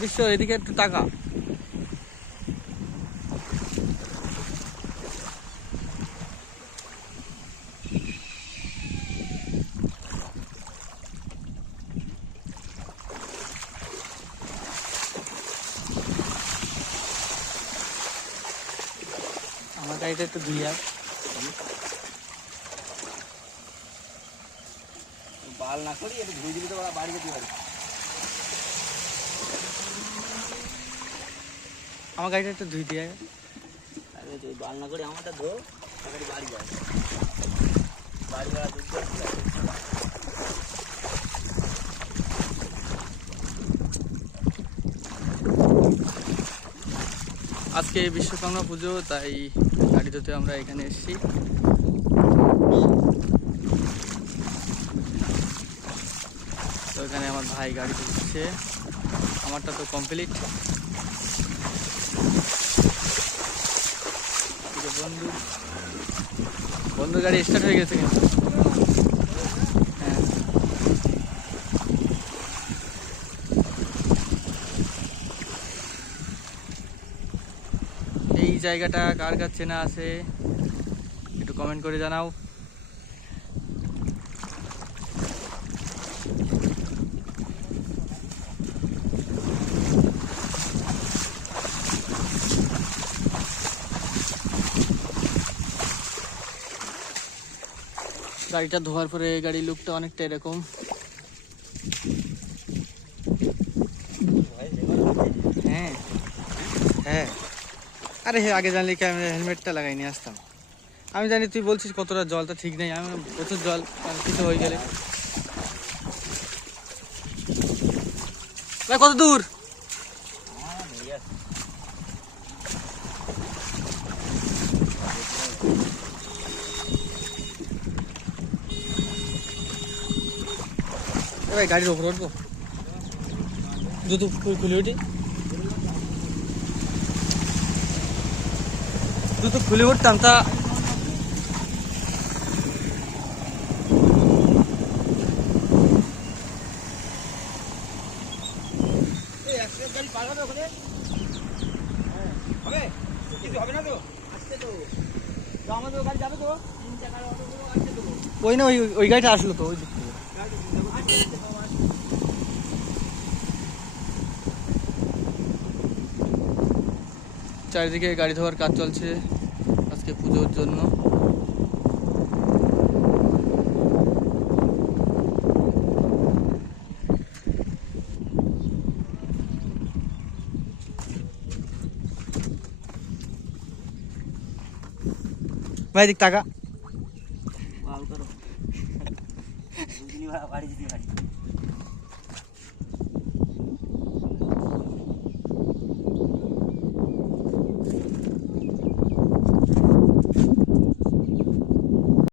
বিশ্ব এদিকে একটু তাকা। আমার গাড়িটা একটু ধুই আর বাল না করি একটু ধুই দিবি তো বাড়ি যেতে পারি। আমার গাড়িটা একটু ধুই দিয়ে। আরে তুই বাল না করি আমারটা ধো, তাড়াতাড়ি বাড়ি যায়। বাড়ি যাওয়া দুধ আজকে বিশ্বকর্মা পুজো, তাই গাড়ি ধুতে আমরা এখানে এসেছি। তো এখানে আমার ভাই গাড়ি ধুচ্ছে, আমারটা তো কমপ্লিট। বন্ধু বন্ধু গাড়ি স্টার্ট হয়ে গেছে কিন্তু। হ্যাঁ, এই জায়গাটা কার কাছে চেনা আছে একটু কমেন্ট করে জানাও। গাড়িটা ধোয়ার পরে গাড়ির লুকটা অনেকটা এরকম। হ্যাঁ হ্যাঁ, আরে হ্যাঁ, আগে জানলে কি আমি হেলমেটটা লাগাই নিয়ে আসতাম। আমি জানি তুই বলছিস কতটা জলটা ঠিক নেই, আমি প্রচুর জল কিছু হয়ে গেলে। ভাই কত দূর? ভাই গাড়ির ওপর উঠবো, জুতো খুলে উঠি, জুতো খুলে উঠতাম তা। ওই না, ওই গাড়িটা আসলো তো ওই দিক থেকে। চারিদিকে গাড়ি ধোয়ার কাজ চলছে আজকে পুজোর জন্য। ভাই দিক টাকা বাল করো। দুদিনই বাড়ি যেতে পারি।